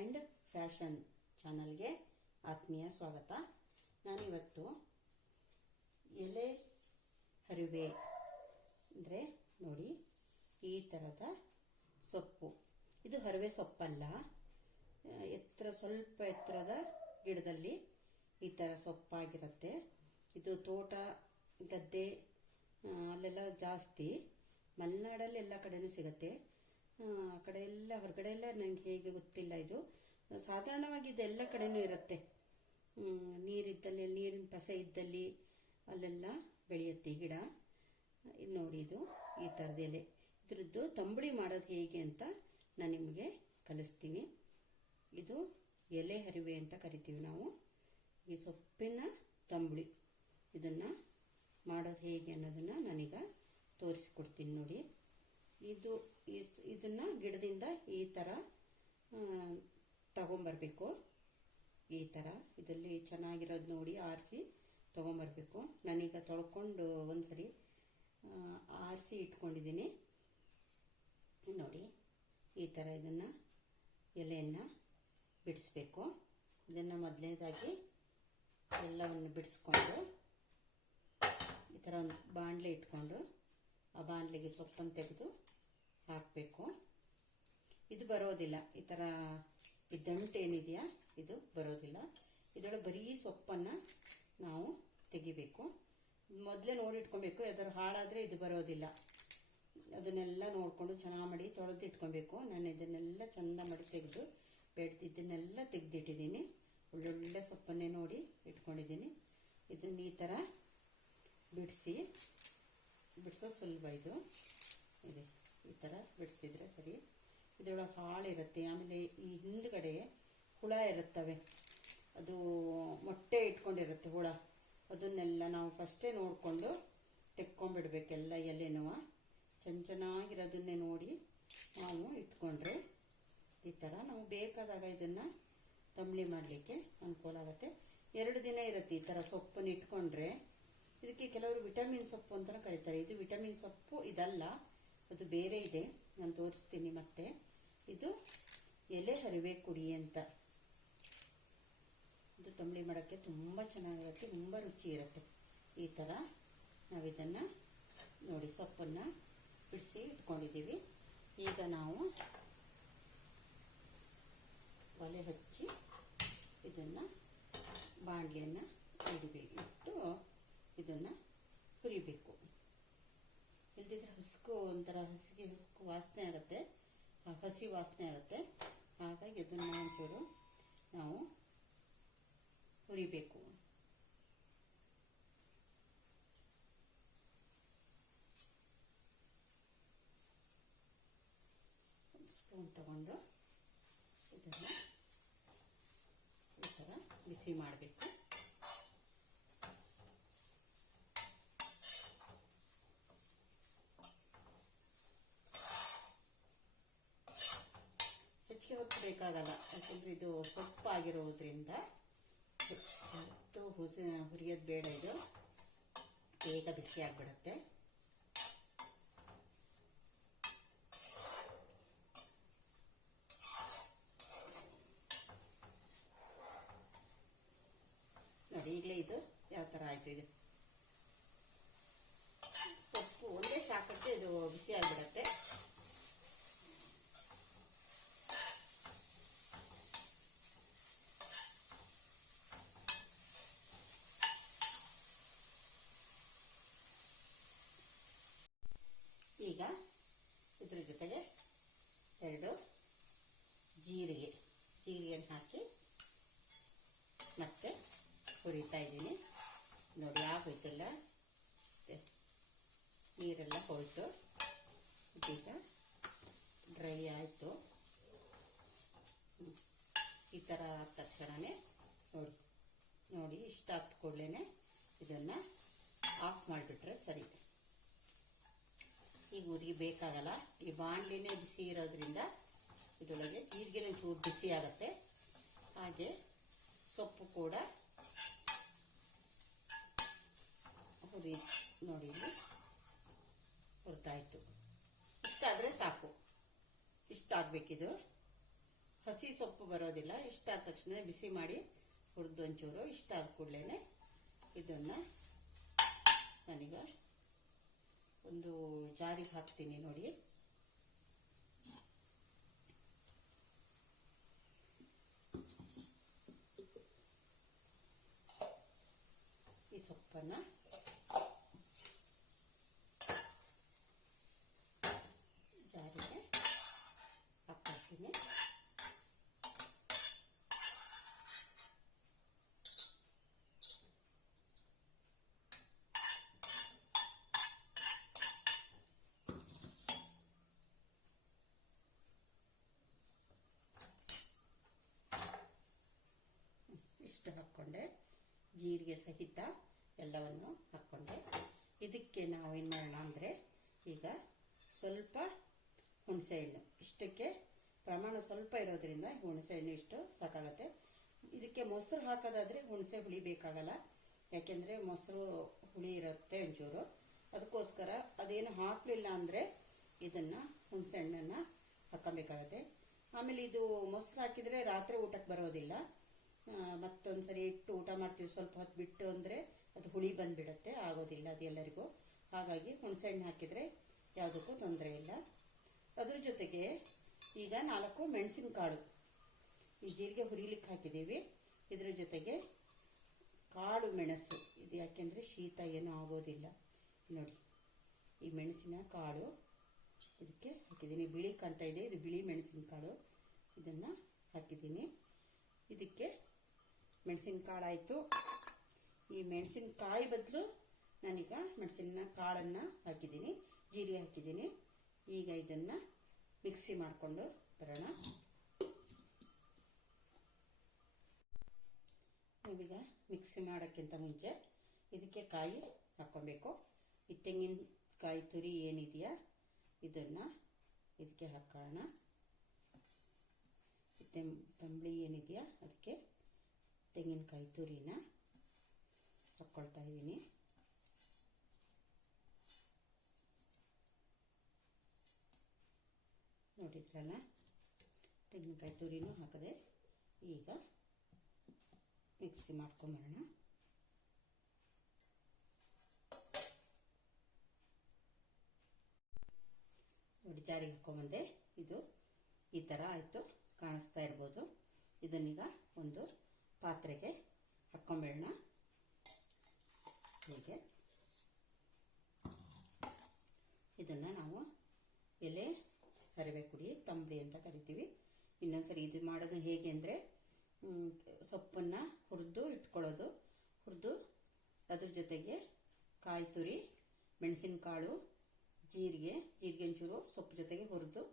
And fashion ಚಾನಲ್ಗೆ ಆತ್ಮೀಯ ಸ್ವಾಗತ. ನಾನಿವತ್ತು ಎಲೆ ಹರಿವೆ ಅಂದರೆ ನೋಡಿ ಈ ಥರದ ಸೊಪ್ಪು. ಇದು ಹರಿವೆ ಸೊಪ್ಪಲ್ಲ, ಸ್ವಲ್ಪ ಎತ್ತರದ ಗಿಡದಲ್ಲಿ ಈ ಥರ ಸೊಪ್ಪಾಗಿರುತ್ತೆ. ಇದು ತೋಟ ಗದ್ದೆ ಅಲ್ಲೆಲ್ಲ ಜಾಸ್ತಿ, ಮಲೆನಾಡಲ್ಲಿ ಎಲ್ಲ ಕಡೆನೂ ಸಿಗುತ್ತೆ. ಆ ಕಡೆ ಎಲ್ಲ ಹೊರಗಡೆ ಎಲ್ಲ ನನಗೆ ಹೇಗೆ ಗೊತ್ತಿಲ್ಲ. ಇದು ಸಾಧಾರಣವಾಗಿ ಇದೆಲ್ಲ ಕಡೆನೂ ಇರುತ್ತೆ. ನೀರಿದ್ದಲ್ಲಿ, ನೀರಿನ ಪಸೆ ಇದ್ದಲ್ಲಿ ಅಲ್ಲೆಲ್ಲ ಬೆಳೆಯುತ್ತೆ ಗಿಡ. ಇದು ನೋಡಿ, ಇದು ಈ ಥರದ ಎಲೆ. ಇದ್ರದ್ದು ತಂಬುಳಿ ಮಾಡೋದು ಹೇಗೆ ಅಂತ ನಾನು ನಿಮಗೆ ಕಲಿಸ್ತೀನಿ. ಇದು ಎಲೆ ಹರಿವೆ ಅಂತ ಕರಿತೀವಿ ನಾವು. ಈ ಸೊಪ್ಪಿನ ತಂಬುಳಿ ಇದನ್ನು ಮಾಡೋದು ಹೇಗೆ ಅನ್ನೋದನ್ನು ನಾನೀಗ ತೋರಿಸಿಕೊಡ್ತೀನಿ ನೋಡಿ. ಇದನ್ನು ಗಿಡದಿಂದ ಈ ಥರ ತಗೊಂಬರಬೇಕು. ಈ ಥರ ಇದರಲ್ಲಿ ಚೆನ್ನಾಗಿರೋದು ನೋಡಿ ಆರಿಸಿ ತೊಗೊಂಬರ್ಬೇಕು. ನಾನೀಗ ತೊಳ್ಕೊಂಡು ಒಂದ್ಸರಿ ಆರಿಸಿ ಇಟ್ಕೊಂಡಿದ್ದೀನಿ ನೋಡಿ. ಈ ಥರ ಇದನ್ನು ಎಲೆಯನ್ನು ಬಿಡಿಸ್ಬೇಕು. ಇದನ್ನು ಮೊದಲನೇದಾಗಿ ಎಲ್ಲವನ್ನು ಬಿಡಿಸ್ಕೊಂಡು ಈ ಥರ ಒಂದು ಬಾಣಲೆ ಇಟ್ಕೊಂಡು ಆ ಬಾಣಲೆಗೆ ಸೊಪ್ಪನ್ನು ತೆಗೆದು ಹಾಕಬೇಕು. ಇದು ಬರೋದಿಲ್ಲ, ಈ ಥರ ಈ ದಂಟು ಏನಿದೆಯಾ ಇದು ಬರೋದಿಲ್ಲ. ಇದರೊಳಗೆ ಬರೀ ಸೊಪ್ಪನ್ನು ನಾವು ತೆಗಿಬೇಕು. ಮೊದಲೇ ನೋಡಿಟ್ಕೊಬೇಕು, ಯಾವ್ದಾದ್ರು ಹಾಳಾದರೆ ಇದು ಬರೋದಿಲ್ಲ. ಅದನ್ನೆಲ್ಲ ನೋಡಿಕೊಂಡು ಚೆನ್ನಾಗಿ ಮಾಡಿ ತೊಳೆದು ಇಟ್ಕೊಬೇಕು. ನಾನು ಇದನ್ನೆಲ್ಲ ಚೆಂದ ಮಾಡಿ ತೆಗೆದು ಬೆಳೆದಿದ್ದನ್ನೆಲ್ಲ ತೆಗೆದಿಟ್ಟಿದ್ದೀನಿ. ಒಳ್ಳೊಳ್ಳೆ ಸೊಪ್ಪನ್ನೇ ನೋಡಿ ಇಟ್ಕೊಂಡಿದ್ದೀನಿ. ಇದನ್ನು ಈ ಥರ ಬಿಡಿಸೋದು ಸುಲಭ. ಇದೆ ಈ ಥರ ಬಿಡಿಸಿದ್ರೆ ಸರಿ. ಇದರೊಳಗೆ ಹಾಳಿರುತ್ತೆ. ಆಮೇಲೆ ಈ ಹಿಂದ್ಗಡೆ ಹುಳ ಇರುತ್ತವೆ, ಅದು ಮೊಟ್ಟೆ ಇಟ್ಕೊಂಡಿರುತ್ತೆ ಹುಳ. ಅದನ್ನೆಲ್ಲ ನಾವು ಫಸ್ಟೇ ನೋಡಿಕೊಂಡು ತೆಕ್ಕೊಂಬಿಡ್ಬೇಕೆಲ್ಲ ಎಲೆನೂ. ಚೆನ್ನಾಗಿರೋದನ್ನೇ ನೋಡಿ ನಾವು ಇಟ್ಕೊಂಡ್ರೆ ಈ ಥರ ನಾವು ಬೇಕಾದಾಗ ಇದನ್ನು ತಂಬುಳಿ ಮಾಡಲಿಕ್ಕೆ ಅನುಕೂಲ ಆಗುತ್ತೆ. 2 ದಿನ ಇರುತ್ತೆ ಈ ಥರ ಸೊಪ್ಪನ್ನು ಇಟ್ಕೊಂಡ್ರೆ. ಇದಕ್ಕೆ ಕೆಲವರು ವಿಟಮಿನ್ ಸೊಪ್ಪು ಅಂತ ಕರೀತಾರೆ. ಇದು ವಿಟಮಿನ್ ಸೊಪ್ಪು ಇದಲ್ಲ, ಅದು ಬೇರೆ ಇದೆ, ನಾನು ತೋರಿಸ್ತೀನಿ ಮತ್ತೆ. ಇದು ಎಲೆ ಹರಿವೆ ಕುಡಿ ಅಂತ. ಇದು ತಂಬುಳಿ ಮಾಡೋಕ್ಕೆ ತುಂಬ ಚೆನ್ನಾಗಿರುತ್ತೆ, ತುಂಬ ರುಚಿ ಇರುತ್ತೆ. ಈ ಥರ ನಾವು ಇದನ್ನು ನೋಡಿ ಸೊಪ್ಪನ್ನು ಬಿಡಿಸಿ ಇಟ್ಕೊಂಡಿದ್ದೀವಿ. ಈಗ ನಾವು ಒಲೆ ಹಚ್ಚಿ ಇದನ್ನು ಬಾಣಲೆಯನ್ನು ಇಟ್ಟು ಇದನ್ನು ಹುರಿಬೇಕು. ಇಲ್ದಿದ್ರೆ ಹಸ್ಕು ಒಂಥರ ಹಸ್ಕು ವಾಸನೆ ಆಗುತ್ತೆ, ಹಸಿ ವಾಸನೆ ಆಗುತ್ತೆ. ಹಾಗಾಗಿ ಇದನ್ನು ಒಂಚೂರು ನಾವು ಹುರಿಬೇಕು. ಒಂದು ಸ್ಪೂನ್ ತಗೊಂಡು ಇದನ್ನು ಈ ಥರ ಬಿಸಿ ಮಾಡಬೇಕು. ಹೆಚ್ಚಿಗೆ ಹೊತ್ತು ಬೇಕಾಗಲ್ಲ, ಯಾಕಂದರೆ ಇದು ಸೊಪ್ಪಾಗಿರೋದ್ರಿಂದ ಹೊತ್ತು ಹುರಿಯೋದು ಬೇಡ. ಇದು ಬೇಗ ಬಿಸಿ ಆಗಿಬಿಡುತ್ತೆ. ನೋಡಿ ಈಗಲೇ ಇದು ಯಾವ ಥರ ಆಯಿತು. ಇದು ಸೊಪ್ಪು ಒಂದೇ ಶಾಖಕ್ಕೆ ಇದು ಬಿಸಿ ಆಗಿಬಿಡುತ್ತೆ. ಈಗ ಇದ್ರ ಜೊತೆಗೆ 2 ಜೀರಿಗೆಯನ್ನು ಹಾಕಿ ಮತ್ತೆ ಹುರಿತಾ ಇದ್ದೀನಿ ನೋಡಿ. ಆಗೋಯ್ತಲ್ಲ, ನೀರೆಲ್ಲ ಹೋಯ್ತು. ಈಗ ಡ್ರೈ ಆಯಿತು. ಈ ಥರ ಆದ ತಕ್ಷಣವೇ ನೋಡಿ ಇಷ್ಟ ಆದ ಕೂಡಲೇ ಇದನ್ನು ಆಫ್ ಮಾಡಿಬಿಟ್ರೆ ಸರಿ. ಈಗ ಉರಿಗೆ ಬೇಕಾಗಲ್ಲ, ಈ ಬಾಣಲೆನೇ ಬಿಸಿ ಇರೋದ್ರಿಂದ ಇದರೊಳಗೆ ಜೀರಿಗೆ ಚೂರು ಬಿಸಿ ಆಗುತ್ತೆ. ಹಾಗೆ ಸೊಪ್ಪು ಕೂಡ ನೋಡಿ ಇಲ್ಲಿ ಹುರಿತಾಯಿತು. ಇಷ್ಟ ಆದರೆ ಸಾಕು, ಇಷ್ಟ ಆಗಬೇಕಿದು. ಹಸಿ ಸೊಪ್ಪು ಬರೋದಿಲ್ಲ. ಇಷ್ಟ ಆದ ತಕ್ಷಣ ಬಿಸಿ ಮಾಡಿ ಹುರಿದು ಒಂಚೂರು ಇಷ್ಟ ಆದ ಕೂಡಲೇ ಇದನ್ನು ನಾನೀಗ ಒಂದು ಜಾರಿಗೆ ಹಾಕ್ತೀನಿ. ನೋಡಿ, ಈ ಸೊಪ್ಪನ್ನು ಜಾರಿಗೆ ಹಾಕ್ತೀನಿ. ಇಷ್ಟು ಹಾಕ್ಕೊಂಡೆ, ಜೀರಿಗೆ ಸಹಿತ ಎಲ್ಲವನ್ನು ಹಾಕ್ಕೊಂಡೆ. ಇದಕ್ಕೆ ನಾವು ಏನು ಮಾಡೋಣ ಅಂದರೆ, ಈಗ ಸ್ವಲ್ಪ ಹುಣಸೆಹಣ್ಣು, ಇಷ್ಟಕ್ಕೆ ಪ್ರಮಾಣ ಸ್ವಲ್ಪ ಇರೋದ್ರಿಂದ ಹುಣಸೆಹಣ್ಣು ಇಷ್ಟು ಸಾಕಾಗತ್ತೆ. ಇದಕ್ಕೆ ಮೊಸರು ಹಾಕೋದಾದರೆ ಹುಣಸೆ ಹುಳಿ ಬೇಕಾಗಲ್ಲ, ಯಾಕೆಂದರೆ ಮೊಸರು ಹುಳಿ ಇರುತ್ತೆ ಒಂಚೂರು. ಅದಕ್ಕೋಸ್ಕರ ಅದೇನು ಹಾಕಲಿಲ್ಲ ಅಂದರೆ ಇದನ್ನು ಹುಣಸೆಹಣ್ಣನ್ನು ಹಾಕೊಬೇಕಾಗತ್ತೆ. ಆಮೇಲೆ ಇದು ಮೊಸರು ಹಾಕಿದರೆ ರಾತ್ರಿ ಊಟಕ್ಕೆ ಬರೋದಿಲ್ಲ. ಮತ್ತೊಂದು ಸರಿ ಇಟ್ಟು ಊಟ ಮಾಡ್ತೀವಿ, ಸ್ವಲ್ಪ ಹೊತ್ತು ಬಿಟ್ಟು ಅಂದರೆ ಅದು ಹುಳಿ ಬಂದುಬಿಡುತ್ತೆ, ಆಗೋದಿಲ್ಲ ಅದು ಎಲ್ಲರಿಗೂ. ಹಾಗಾಗಿ ಹುಣಸೆಹಣ್ಣು ಹಾಕಿದರೆ ಯಾವುದಕ್ಕೂ ತೊಂದರೆ ಇಲ್ಲ. ಅದ್ರ ಜೊತೆಗೆ ಈಗ 4 ಮೆಣಸಿನಕಾಳು ಈ ಜೀರಿಗೆ ಹುರಿಲಿಕ್ಕೆ ಹಾಕಿದ್ದೀವಿ. ಇದ್ರ ಜೊತೆಗೆ ಕಾಳು ಮೆಣಸು, ಇದು ಯಾಕೆಂದರೆ ಶೀತ ಏನೂ ಆಗೋದಿಲ್ಲ. ನೋಡಿ, ಈ ಮೆಣಸಿನ ಕಾಳು ಇದಕ್ಕೆ ಹಾಕಿದ್ದೀನಿ. ಬಿಳಿ ಕಾಣ್ತಾ ಇದೆ, ಇದು ಬಿಳಿ ಮೆಣಸಿನಕಾಳು, ಇದನ್ನು ಹಾಕಿದ್ದೀನಿ. ಇದಕ್ಕೆ ಮೆಣಸಿನಕಾಳು ಆಯಿತು. ಈ ಮೆಣಸಿನಕಾಯಿ ಬದಲು ನಾನೀಗ ಮೆಣಸಿನ ಕಾಳನ್ನು ಹಾಕಿದ್ದೀನಿ, ಜೀರಿಗೆ ಹಾಕಿದ್ದೀನಿ. ಈಗ ಇದನ್ನು ಮಿಕ್ಸಿ ಮಾಡಿಕೊಂಡು ಬರೋಣ. ನಾವೀಗ ಮಿಕ್ಸಿ ಮಾಡೋಕ್ಕಿಂತ ಮುಂಚೆ ಇದಕ್ಕೆ ಕಾಯಿ ಹಾಕ್ಕೊಬೇಕು. ಈ ತೆಂಗಿನಕಾಯಿ ತುರಿ ಏನಿದೆಯಾ ಇದನ್ನು ಇದಕ್ಕೆ ಹಾಕೋಣ. ತಂಬಳಿ ಏನಿದೆಯಾ ಅದಕ್ಕೆ ತೆಂಗಿನಕಾಯಿ ತುರಿನ ಹಾಕ್ಕೊಳ್ತಾ ಇದ್ದೀನಿ. ನೋಡಿದ್ರಲ್ಲ, ತೆಂಗಿನಕಾಯಿ ತುರಿನೂ ಹಾಕಿದೆ. ಈಗ ಮಿಕ್ಸಿ ಮಾಡ್ಕೊಂಬರೋಣ. ನೋಡಿ, ಜಾರಿಗೆ ಹಾಕ್ಕೊಂಬಂದೆ. ಇದು ಈ ಥರ ಆಯಿತು, ಕಾಣಿಸ್ತಾ ಇರ್ಬೋದು. ಇದನ್ನೀಗ ಒಂದು ಪಾತ್ರೆಗೆ ಹಾಕ್ಕೊಂಬೇಡೋಣ. ಹೀಗೆ ಇದನ್ನು ನಾವು ಎಲೆ ಕರಿಬೇಕುಡಿ ತಂಬಳಿ ಅಂತ ಕರಿತೀವಿ. ಇನ್ನೊಂದ್ಸರಿ ಇದು ಮಾಡೋದು ಹೇಗೆ ಅಂದರೆ, ಸೊಪ್ಪನ್ನು ಹುರಿದು ಇಟ್ಕೊಳ್ಳೋದು. ಹುರಿದು ಅದ್ರ ಜೊತೆಗೆ ಕಾಯಿ ತುರಿ, ಮೆಣಸಿನಕಾಳು, ಜೀರಿಗೆ ಒಂಚೂರು ಸೊಪ್ಪು ಜೊತೆಗೆ ಹುರಿದು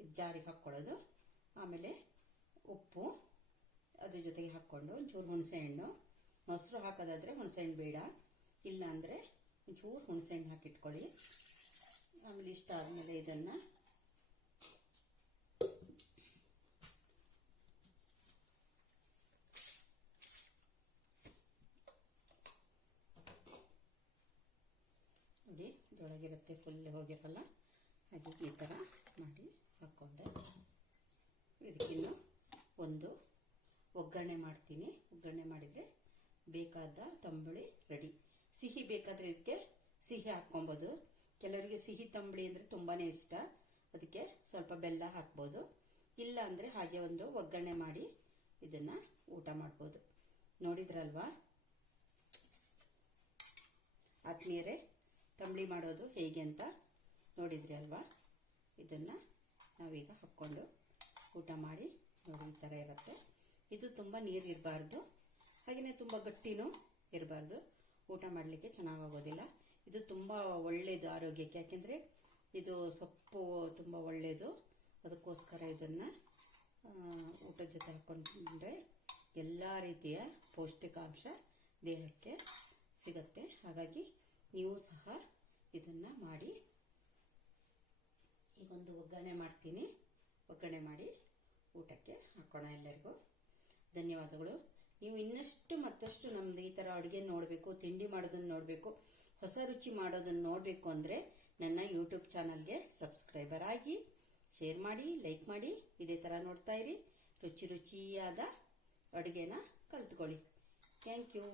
ಇದು ಜಾರಿಗೆ ಹಾಕ್ಕೊಳ್ಳೋದು. ಆಮೇಲೆ ಉಪ್ಪು ಅದ್ರ ಜೊತೆಗೆ ಹಾಕ್ಕೊಂಡು ಒಂಚೂರು ಹುಣಸೆಹಣ್ಣು, ಮೊಸರು ಹಾಕೋದಾದರೆ ಹುಣಸೆಹಣ್ಣು ಬೇಡ, ಇಲ್ಲ ಅಂದರೆ ಒಂಚೂರು ಹುಣಸೆಹಣ್ಣು ಹಾಕಿಟ್ಕೊಳ್ಳಿ. ಆಮೇಲೆ ಇಷ್ಟ ಆದಮೇಲೆ ಇದನ್ನು ನೋಡಿ, ಇದೊಳಗಿರುತ್ತೆ, ಫುಲ್ ಹೋಗಿರಲ್ಲ. ಹಾಗೆ ಈ ಥರ ಮಾಡಿ ಹಾಕ್ಕೊಂಡೆ. ಇದಕ್ಕಿನ್ನು ಒಂದು ಒಗ್ಗರಣೆ ಮಾಡ್ತೀನಿ. ಒಗ್ಗರಣೆ ಮಾಡಿದರೆ ಬೇಕಾದ ತಂಬಳಿ ರೆಡಿ. ಸಿಹಿ ಬೇಕಾದರೆ ಇದಕ್ಕೆ ಸಿಹಿ ಹಾಕ್ಕೊಬೋದು. ಕೆಲವರಿಗೆ ಸಿಹಿ ತಂಬಳಿ ಅಂದರೆ ತುಂಬಾ ಇಷ್ಟ, ಅದಕ್ಕೆ ಸ್ವಲ್ಪ ಬೆಲ್ಲ ಹಾಕ್ಬೋದು. ಇಲ್ಲ ಅಂದರೆ ಹಾಗೆ ಒಂದು ಒಗ್ಗರಣೆ ಮಾಡಿ ಇದನ್ನು ಊಟ ಮಾಡ್ಬೋದು. ನೋಡಿದ್ರಲ್ವಾ ಆತ್ಮೀಯರೇ, ತಂಬಳಿ ಮಾಡೋದು ಹೇಗೆ ಅಂತ ನೋಡಿದ್ರಿ ಅಲ್ವಾ? ಇದನ್ನು ನಾವೀಗ ಹಾಕ್ಕೊಂಡು ಊಟ ಮಾಡಿ ನೋಡಿ, ಈ ಥರ ಇರುತ್ತೆ. ಇದು ತುಂಬ ನೀರು ಇರಬಾರ್ದು, ಹಾಗೆಯೇ ತುಂಬ ಗಟ್ಟಿನೂ ಇರಬಾರ್ದು. ಊಟ ಮಾಡಲಿಕ್ಕೆ ಚೆನ್ನಾಗಾಗೋದಿಲ್ಲ. ಇದು ತುಂಬ ಒಳ್ಳೆಯದು ಆರೋಗ್ಯಕ್ಕೆ, ಯಾಕೆಂದರೆ ಇದು ಸೊಪ್ಪು ತುಂಬ ಒಳ್ಳೆಯದು. ಅದಕ್ಕೋಸ್ಕರ ಇದನ್ನು ಊಟದ ಜೊತೆ ಹಾಕ್ಕೊಂಡ್ರೆ ಎಲ್ಲ ರೀತಿಯ ಪೌಷ್ಟಿಕಾಂಶ ದೇಹಕ್ಕೆ ಸಿಗುತ್ತೆ. ಹಾಗಾಗಿ ನೀವು ಸಹ ಇದನ್ನು ಮಾಡಿ. ಈಗೊಂದು ಒಗ್ಗರಣೆ ಮಾಡ್ತೀನಿ. ಒಗ್ಗರಣೆ ಮಾಡಿ ಊಟಕ್ಕೆ ಹಾಕೋಣ ಎಲ್ಲರಿಗೂ. ಧನ್ಯವಾದಗಳು. ನೀವು ಇನ್ನಷ್ಟು ಮತ್ತಷ್ಟು ನಮ್ಮದು ಈ ಥರ ಅಡುಗೆ ನೋಡಬೇಕು, ತಿಂಡಿ ಮಾಡೋದನ್ನು ನೋಡಬೇಕು, ಹೊಸ ರುಚಿ ಮಾಡೋದನ್ನು ನೋಡಬೇಕು ಅಂದರೆ ನನ್ನ ಯೂಟ್ಯೂಬ್ ಚಾನಲ್ಗೆ ಸಬ್ಸ್ಕ್ರೈಬರ್ ಆಗಿ, ಶೇರ್ ಮಾಡಿ, ಲೈಕ್ ಮಾಡಿ, ಇದೇ ಥರ ನೋಡ್ತಾ ಇರಿ. ರುಚಿಯಾದ ಅಡುಗೆನ ಕಲಿತ್ಕೊಳ್ಳಿ. Thank you.